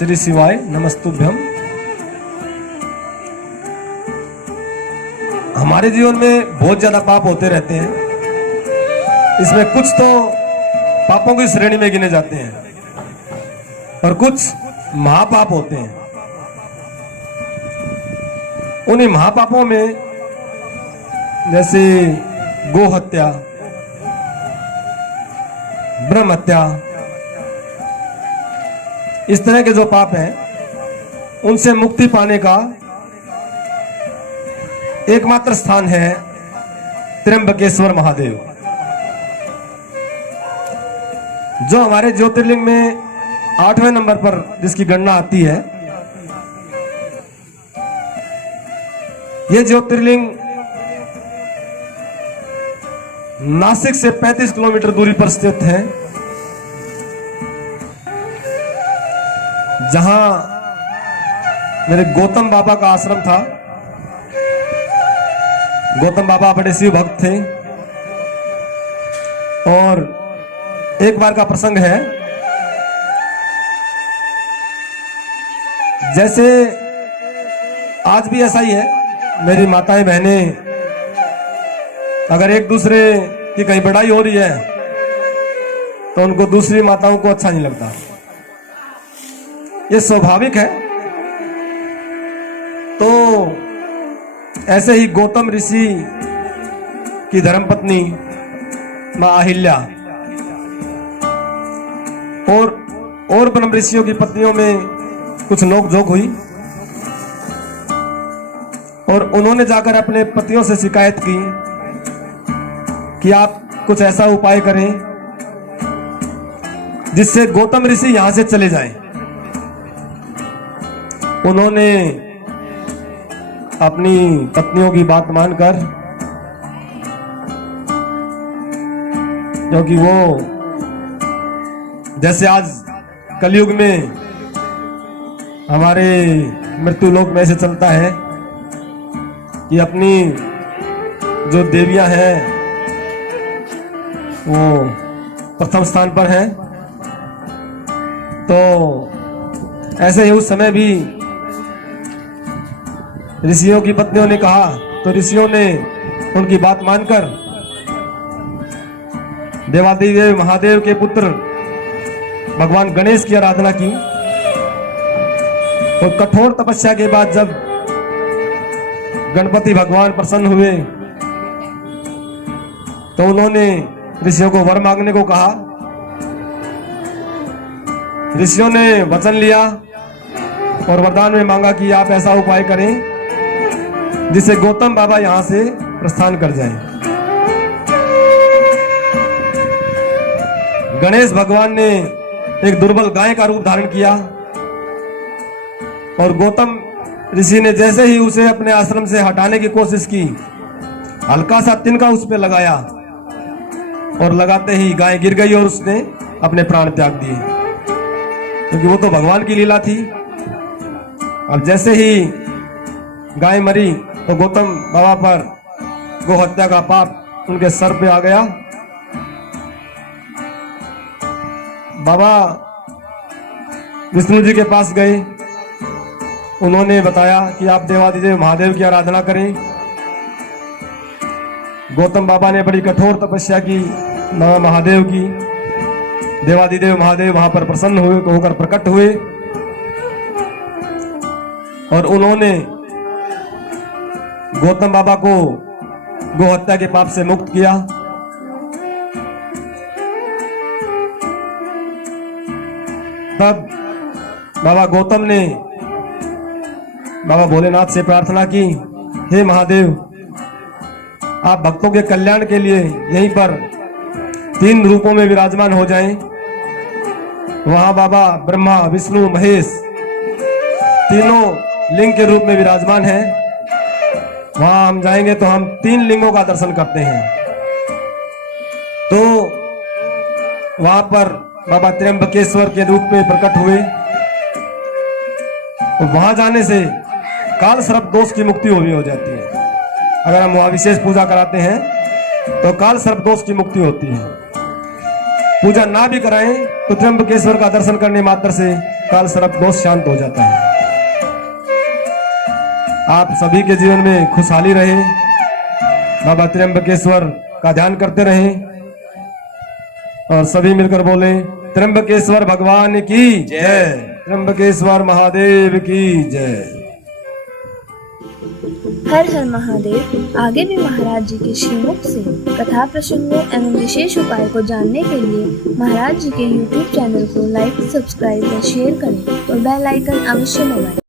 श्री शिवाय नमस्तुभ्यम। हमारे जीवन में बहुत ज्यादा पाप होते रहते हैं। इसमें कुछ तो पापों की श्रेणी में गिने जाते हैं और कुछ महापाप होते हैं। उन्हीं महापापों में जैसे गो हत्या, ब्रह्म हत्या, इस तरह के जो पाप हैं उनसे मुक्ति पाने का एकमात्र स्थान है त्र्यंबकेश्वर महादेव, जो हमारे ज्योतिर्लिंग में 8वें नंबर पर जिसकी गणना आती है। यह ज्योतिर्लिंग नासिक से 35 किलोमीटर दूरी पर स्थित है, जहां मेरे गौतम बाबा का आश्रम था। गौतम बाबा बड़े शिव भक्त थे और एक बार का प्रसंग है, जैसे आज भी ऐसा ही है। मेरी माताएं बहनें अगर एक दूसरे की कहीं बड़ाई हो रही है तो उनको दूसरी माताओं को अच्छा नहीं लगता। ये स्वाभाविक है। तो ऐसे ही गौतम ऋषि की धर्मपत्नी मां अहिल्या और ब्रह्म ऋषियों की पत्नियों में कुछ नोकझोंक हुई और उन्होंने जाकर अपने पतियों से शिकायत की कि आप कुछ ऐसा उपाय करें जिससे गौतम ऋषि यहां से चले जाएं। उन्होंने अपनी पत्नियों की बात मानकर, क्योंकि वो जैसे आज कलयुग में हमारे मृत्यु लोक में ऐसे चलता है कि अपनी जो देवियां हैं वो प्रथम स्थान पर हैं, तो ऐसे ही उस समय भी ऋषियों की पत्नियों ने कहा, तो ऋषियों ने उनकी बात मानकर देवादिदेव महादेव के पुत्र भगवान गणेश की आराधना की। और कठोर तपस्या के बाद जब गणपति भगवान प्रसन्न हुए तो उन्होंने ऋषियों को वर मांगने को कहा। ऋषियों ने वचन लिया और वरदान में मांगा कि आप ऐसा उपाय करें जिससे गौतम बाबा यहां से प्रस्थान कर जाएं। गणेश भगवान ने एक दुर्बल गाय का रूप धारण किया और गौतम ऋषि ने जैसे ही उसे अपने आश्रम से हटाने की कोशिश की, हल्का सा तिनका उस पर लगाया और लगाते ही गाय गिर गई और उसने अपने प्राण त्याग दिए, क्योंकि वो तो भगवान की लीला थी। अब जैसे ही गाय मरी तो गौतम बाबा पर गो हत्या का पाप उनके सर पे आ गया। बाबा विष्णु जी के पास गए। उन्होंने बताया कि आप देवादिदेव महादेव की आराधना करें। गौतम बाबा ने बड़ी कठोर तपस्या की महादेव की। देवादिदेव महादेव वहां पर प्रसन्न हुए, होकर प्रकट हुए और उन्होंने गौतम बाबा को गो हत्या के पाप से मुक्त किया। तब बाबा गौतम ने बाबा भोलेनाथ से प्रार्थना की, हे महादेव, आप भक्तों के कल्याण के लिए यहीं पर 3 रूपों में विराजमान हो जाएं। वहां बाबा ब्रह्मा विष्णु महेश तीनों लिंग के रूप में विराजमान हैं। वहां हम जाएंगे तो हम 3 लिंगों का दर्शन करते हैं। तो वहां पर बाबा त्र्यंबकेश्वर के रूप में प्रकट हुए। वहां जाने से काल सर्प दोष की मुक्ति हो जाती है। अगर हम वहां विशेष पूजा कराते हैं तो काल सर्प दोष की मुक्ति होती है। पूजा ना भी कराएं तो त्र्यंबकेश्वर का दर्शन करने मात्र से काल सर्प दोष शांत हो जाता है। आप सभी के जीवन में खुशहाली रहे, बाबा त्र्यंबकेश्वर का ध्यान करते रहें और सभी मिलकर बोले त्र्यंबकेश्वर भगवान की जय, त्र्यंबकेश्वर महादेव की जय। हर हर महादेव। आगे भी महाराज जी के श्रीमुख से कथा प्रसंगों एवं विशेष उपाय को जानने के लिए महाराज जी के YouTube चैनल को लाइक, सब्सक्राइब व शेयर करें और बेल आइकन अवश्य दबाएं।